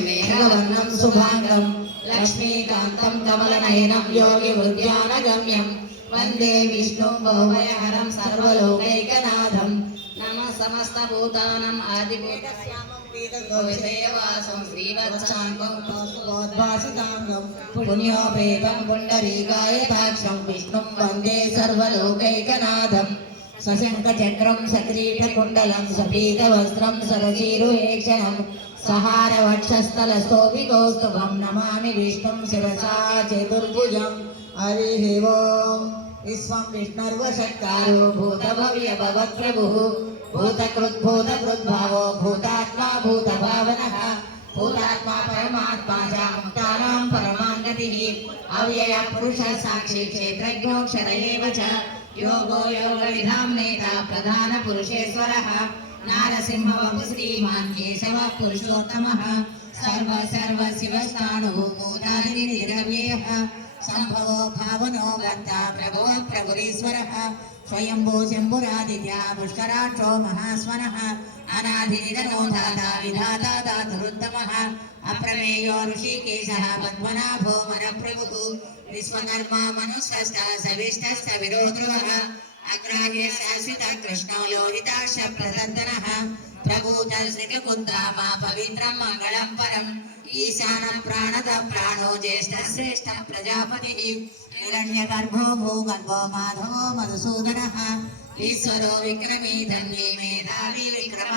మేఘవర్ణం శుభాంగం లక్ష్మీకాంతం కమలనయనం యోగి ఉద్యానగమ్యం వందే విష్ణుం భవభయహరం సర్వలోకైకనాథం నమ సమస్తభూతానం ఆదిభూతశ్యామం పీతగోవిదేవాసం శ్రీవత్సాంగం కౌస్తుభోద్భాసితాంగం పుణ్యోపేతం పుండరీకాయతాక్షం విష్ణుం వందే సర్వలోకైకనాథం సశంఖచక్రం సక్రీటకుండలం సపీతవస్త్రం సరసీరుహేక్షణం సహార వక్షస్థల స్థోభితోస్తుభం నమామి విష్ణుం శిరసా చతుర్భుజం హరి ఓం విశ్వం విష్ణుర్వషట్కారో భూతభవ్య భవత్ప్రభుః భూతకృద్భావో భూతాత్మా భూతభావనః భూతాత్మా పరమాత్మా చ ముక్తానాం పరమాగతిః అవ్యయ పురుష సాక్షి క్షేత్రజ్ఞోక్షర ఏవ చ యోగో యోగ విధాం నేత ప్రధాన పురుషేశ్వరః నారసింహవపు శ్రీమాన్ కేశవ పురుషోత్తమః సర్వ శివస్థాణుః మూలాది నిరవ్యయః సంభవో భావనో గంత ప్రభో ప్రభురీశ్వరః స్వయంభూ శంభురాదిత్య పుష్కరాక్షో మహాస్వనః అనాదినిధనో దాత విధాత దాతురుత్తమః అప్రమేయో ఋషికేశః పద్మనాభో మనప్రభుః విశ్వకర్మా మనుష్ఠస్థ సవిష్ఠస్థ విరోధ్రువః అగ్రాహ్య శాసిత కృష్ణో లోహితాక్ష ప్రదంతనః ప్రభూత శ్రీకుందామా పవిత్రం మంగళం పరం ఈశాన ప్రాణద ప్రాణో జ్యేష్ఠ శ్రేష్ఠ ప్రజాపతి హిరణ్య గర్భో భూగర్భో మాధవో మధుసూదనః ఈశ్వరో విక్రమీ ధన్వీ మేధావి విక్రమ